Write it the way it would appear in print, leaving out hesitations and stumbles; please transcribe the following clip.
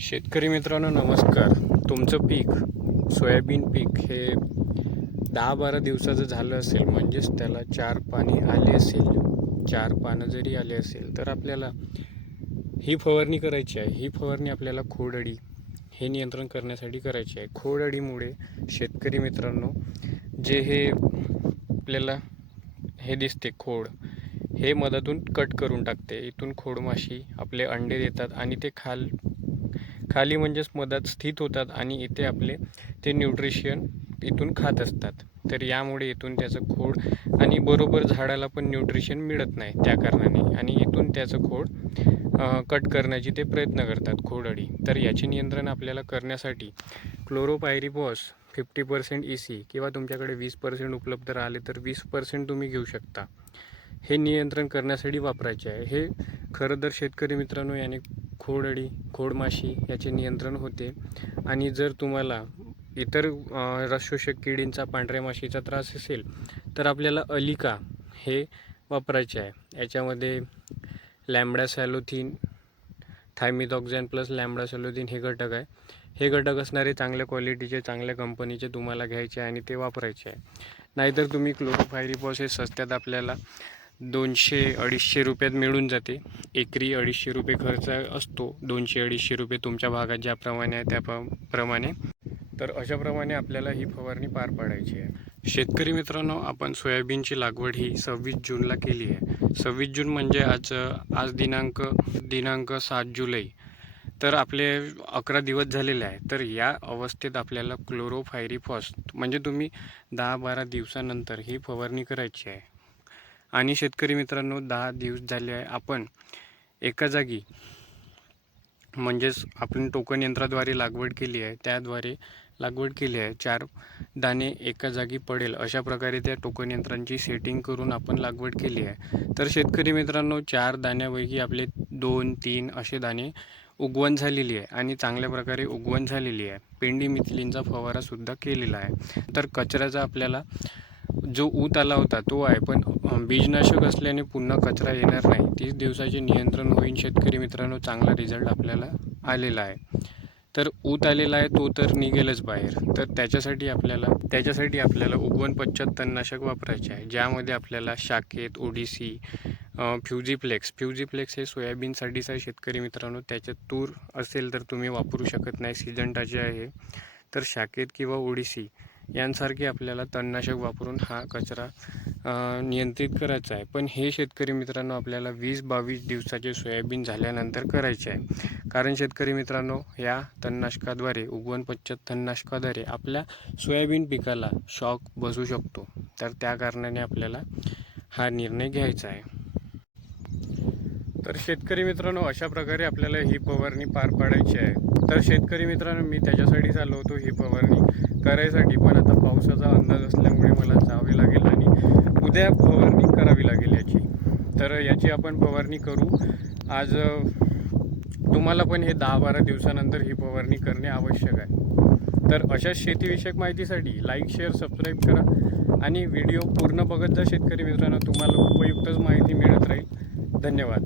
शेतकरी मित्रांनो नमस्कार. तुमचं पीक सोयाबीन पीक हे 10-12 दिवसाचं झालं असेल, म्हणजेच त्याला 4 पाने आले असेल, 4 पानं जरी आले असेल तर आपल्याला ही फवारणी करायची आहे. ही फवारणी आपल्याला खोडअळी हे नियंत्रण करण्यासाठी करायची आहे. खोडअळीमुळे शेतकरी मित्रांनो जे हे आपल्याला हे दिसते खोड, हे मधातून कट करून टाकते. इथून खोडमाशी आपले अंडे देतात आणि ते खाली म्हणजेच मधात स्थित होतात आणि इथे आपले ते न्यूट्रिशन इथून खात असतात. तर यामुळे इथून त्याचं खोड आणि बरोबर झाडाला पण न्यूट्रिशन मिळत नाही त्या कारणाने, आणि इथून त्याचं खोड कट करण्याची ते प्रयत्न करतात खोडअळी. तर याचे नियंत्रण आपल्याला करण्यासाठी क्लोरोपायरिफॉस 50% EC किंवा तुमच्याकडे 20% उपलब्ध राहिले तर 20% तुम्ही घेऊ शकता. हे नियंत्रण करण्यासाठी वापरायचे आहे. हे खरं तर शेतकरी मित्रांनो याने खोडअळी, खोडमाशी याचे नियंत्रण होते. आणि जर तुम्हाला इतर रसशोषक किडींचा, पांढऱ्या माशीचा त्रास असेल तर आपल्याला अलिका हे वापरायचे आहे. याच्यामध्ये लॅम्बडासॅलोथिन, थायमिथॉक्झॅन प्लस लॅम्बडासॅलोथिन हे घटक आहे. हे घटक असणारे चांगल्या क्वालिटीचे, चांगल्या कंपनीचे तुम्हाला घ्यायचे आणि ते वापरायचे आहे. नाहीतर तुम्ही क्लोरोपायरिफॉस हे सस्त्यात आपल्याला 200-250 रुपयात मिळून जाते. एकरी 250 रुपये खर्च असतो. 200-250 रुपये तुमच्या भागात ज्याप्रमाणे आहे त्याप्रमाणे. तर अशाप्रमाणे आपल्याला ही फवारणी पार पाडायची आहे. शेतकरी मित्रांनो, आपण सोयाबीनची लागवड ही 26 जूनला केली आहे. 26 जून म्हणजे आज दिनांक 7 जुलै. तर आपले 11 दिवस झालेले आहे. तर या अवस्थेत आपल्याला क्लोरोपायरिफॉस म्हणजे तुम्ही 10-12 दिवसानंतर ही फवारणी करायची आहे. आणि शेतकरी मित्रांनो 10 दिवस झाले आहे, आपण एका जागी म्हणजेच आपण टोकन यंत्राद्वारे लागवड केली आहे, त्याद्वारे लागवड केली आहे. 4 दाणे एका जागी पडेल अशा प्रकारे त्या टोकन यंत्रांची सेटिंग करून आपण लागवड केली आहे. तर शेतकरी मित्रांनो 4 दाण्यापैकी आपले 2-3 असे दाणे उगवण झालेली आहे आणि चांगल्या प्रकारे उगवण झालेली आहे. पेंडी मिथिलीनचा फवारासुद्धा केलेला आहे. तर कचऱ्याचा आपल्याला जो ऊत आला होता तो आहे, पण बीजनाशक असल्याने पुन्हा कचरा येणार नाही. 30 दिवसाचे नियंत्रण होईल. शेतकरी मित्रांनो चांगला रिझल्ट आपल्याला आलेला आहे. तर ऊत आलेला आहे तो तर निघेलच बाहेर. तर त्याच्यासाठी आपल्याला उगवण पश्चात तणनाशक वापरायचे आहे, ज्यामध्ये आपल्याला शाकेत, ओडिसी, फ्युझिप्लेक्स हे सोयाबीनसाठीच आहे. शेतकरी मित्रांनो त्याच्यात तूर असेल तर तुम्ही वापरू शकत नाही, सिजंटाचे आहे. तर शाकेत किंवा ओडिसी यांसारखे आपल्याला तणनाशक वापरून हा कचरा नियंत्रित करायचा आहे. पण हे शेतकरी मित्रांनो आपल्याला 20-22 दिवसाचे सोयाबीन झाल्यानंतर करायचे आहे. कारण शेतकरी मित्रांनो या तणनाशकाद्वारे, उगवण पश्चात तणनाशकाद्वारे आपल्या सोयाबीन पिकाला शॉक बसू शकतो. तर त्या कारणाने आपल्याला हा निर्णय घ्यायचा आहे. तर शेतकरी मित्रांनो अशा प्रकारे आपल्याला ही फवारणी पार पाडायची आहे. तर शेतकरी मित्रांनो मी त्याच्यासाठीच आलो होतो ही फवारणी करायसाठी, पण आता पावसाचा अंदाज असल्यामुळे मला जावे लागेल आणि उद्या फवारणी करावी लागेल याची. तर याची आपण फवारणी करू आज. तुम्हाला पण हे 10-12 दिवसानंतर ही फवारणी करणे आवश्यक आहे. तर अशाच शेतीविषयक माहितीसाठी लाईक, शेअर, सबस्क्राईब करा आणि व्हिडिओ पूर्ण बघत जा शेतकरी मित्रांनो. तुम्हाला उपयुक्तच माहिती मिळत राहील. धन्यवाद.